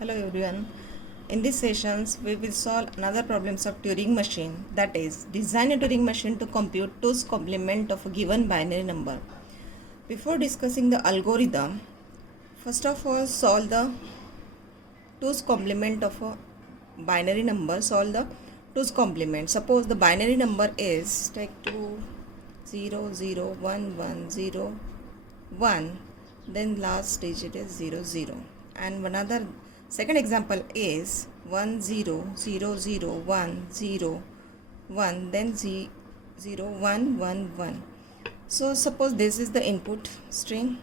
Hello everyone. In these sessions, we will solve another problems of Turing machine, that is, design a Turing machine to compute 2's complement of a given binary number. Before discussing the algorithm, first of all solve the 2's complement of a binary number. Solve the 2's complement. Suppose the binary number is take 2 0 0 1 1 0 1, then last digit is 0 0, and another second example is 1 0 0 0 1 0 1, then 0 1 1 1. So suppose this is the input string,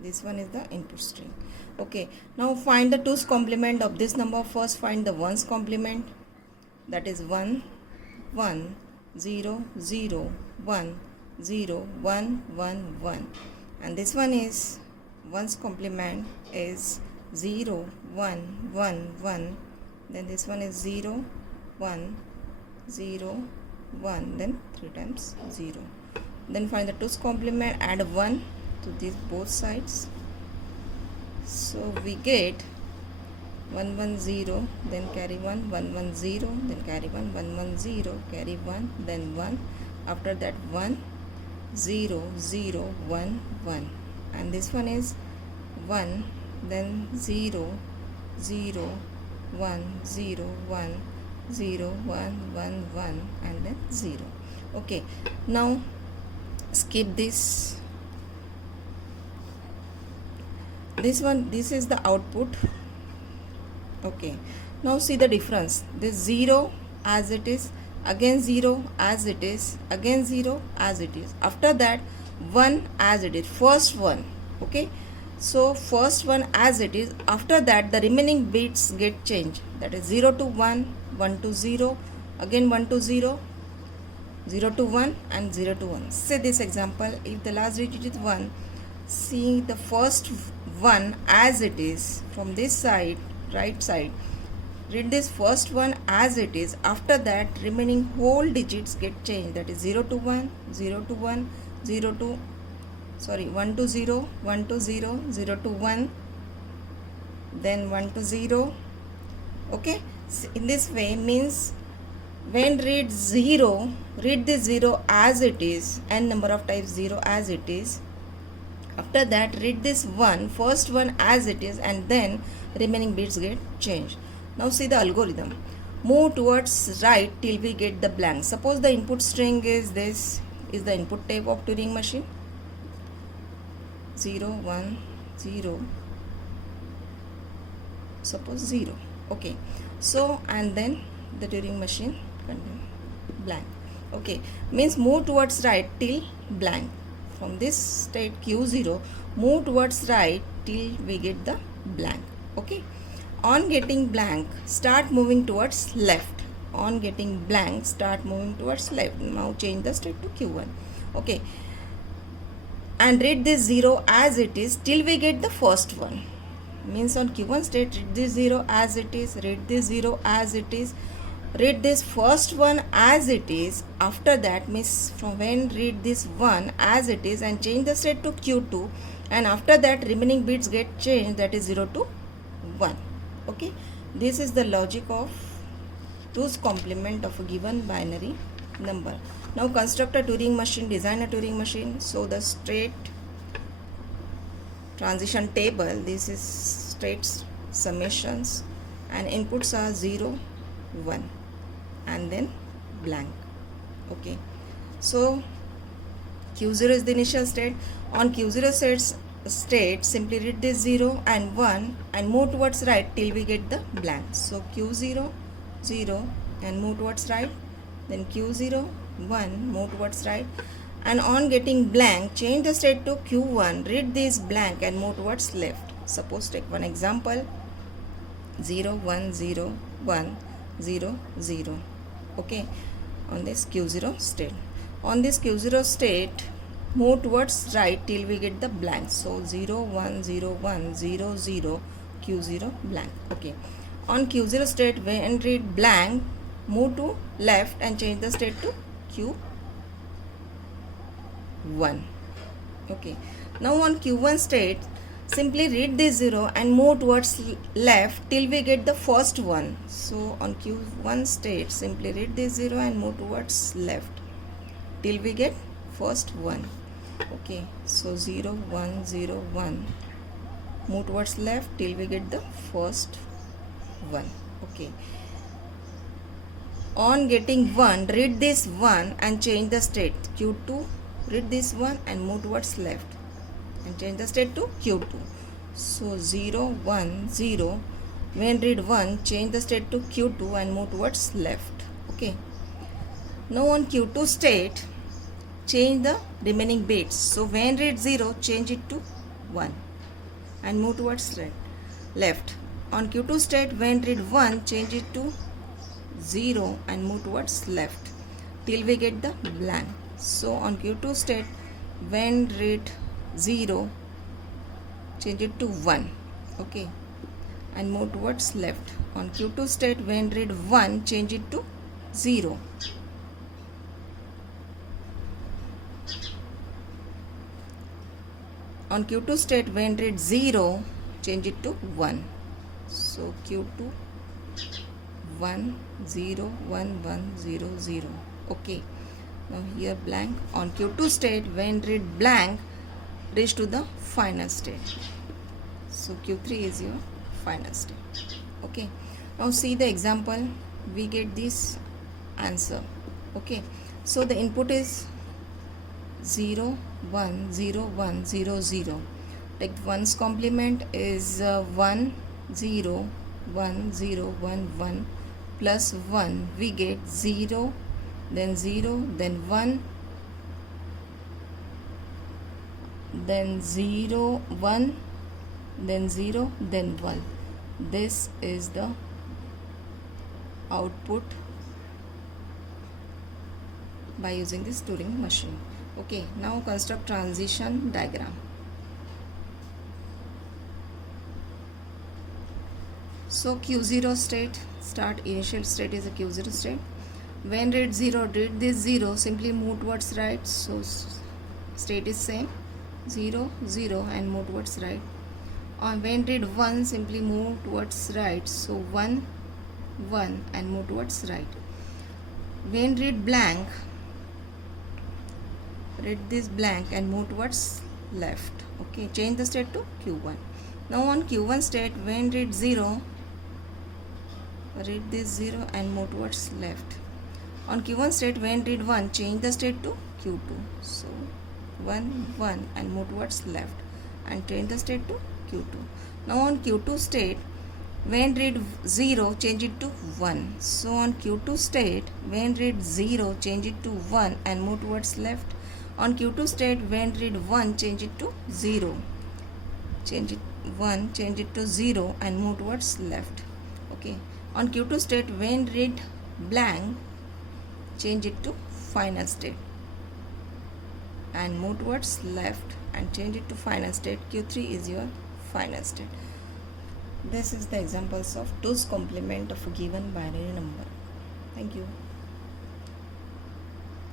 this one is the input string. Okay, now find the 2's complement of this number. First find the 1's complement, that is 1 1 0 0 1 0 1 1 1, and this one is 1's complement is 0 1 1 1, then this one is 0 1 0 1, then 3 times 0. Then find the 2's complement, add 1 to these both sides, so we get 1 1 0, then carry 1 1 1 0, then carry 1 1 1 0, carry 1, then 1, after that 1 0 0 1 1, and this one is 1, then 0 0 1 0 1 0 1 1 1, and then 0. Okay, now skip this one, this is the output. Okay, now see the difference. This 0 as it is, again 0 as it is, again 0 as it is, after that 1 as it is, first one. Okay, so first one as it is, after that the remaining bits get changed, that is 0 to 1, 1 to 0, again 1 to 0, 0 to 1, and 0 to 1. Say this example, if the last digit is 1, see the first one as it is from this side, right side, read this first one as it is, after that remaining whole digits get changed, that is 0 to 1, 0 to 1, 0 to 1 to 0, 1 to 0, 0 to 1, then 1 to 0. Okay, so in this way means when read 0, read this 0 as it is, n number of times 0 as it is, after that read this one, first one as it is, and then remaining bits get changed. Now see the algorithm. Move towards right till we get the blank. Suppose the input string is this, is the input type of Turing machine, 0 1 0, suppose 0. Okay, so and then the Turing machine blank. Okay, means move towards right till blank. From this state Q0, move towards right till we get the blank. Okay, on getting blank, start moving towards left. On getting blank, start moving towards left. Now change the state to Q1. Okay, and read this 0 as it is till we get the first one. Means on Q1 state, read this 0 as it is, read this 0 as it is, read this first one as it is, after that means from when read this 1 as it is and change the state to Q2, and after that remaining bits get changed, that is 0 to 1. Okay, this is the logic of 2's complement of a given binary number. Now construct a Turing machine, design a Turing machine. So the state transition table, this is states summations, and inputs are 0 1 and then blank. Okay, so Q0 is the initial state. On Q0 state simply read this 0 and 1 and move towards right till we get the blank. So Q0 0 and move towards right, then Q0 1, move towards right, and on getting blank change the state to Q1, read this blank and move towards left. Suppose take one example, 0 1 0 1 0 0. Okay, on this Q0 state, on this Q0 state move towards right till we get the blank. So 0 1 0 1 0 0 Q0 blank. Okay, on Q0 state when read blank, move to left and change the state to Q1. Okay, now on Q1 state simply read this 0 and move towards left till we get the first one. So on Q1 state, simply read this 0 and move towards left till we get first one. Okay, so 0 1 0 1, move towards left till we get the first one. Okay, on getting 1, read this 1 and change the state. Q2, read this 1 and move towards left and change the state to Q2. So 0 1 0, when read 1, change the state to Q2 and move towards left. Okay, now on Q2 state, change the remaining bits. So when read 0, change it to 1 and move towards left. On Q2 state, when read 1, change it to 0 and move towards left till we get the blank. So on Q2 state, when read 0, change it to 1. Okay, and move towards left. On Q2 state, when read 1, change it to 0. On Q2 state, when read 0, change it to 1. So Q2 1 0 1 1 0 0. Okay, now here blank. On Q2 state, when read blank, reach to the final state. So Q3 is your final state. Okay, now see the example. We get this answer. Okay, so the input is 0 1 0 1 0 0. Like 1's complement is 1 0 1 0 1 1 plus 1. We get 0, then 0, then 1, then 0 1, then 0, then 1. This is the output by using this Turing machine. Okay, now construct transition diagram. So Q0 state, start initial state is a Q0 state. When read 0, read this 0, simply move towards right. So state is same, 0 0 and move towards right. On when read 1, simply move towards right. So 1 1 and move towards right. When read blank, read this blank and move towards left. Okay, change the state to Q1. Now on Q1 state, when read 0, read this 0 and move towards left. On Q1 state, when read 1, change the state to Q2. So 1 1 and move towards left and change the state to Q2. Now on Q2 state, when read 0, change it to 1. So on Q2 state, when read 0, change it to 1 and move towards left. On Q2 state, when read 1, change it to 0. Change it 1, change it to 0 and move towards left. Okay. On Q2 state, when read blank, change it to final state and move towards left and change it to final state. Q3 is your final state. This is the examples of 2's complement of a given binary number. Thank you.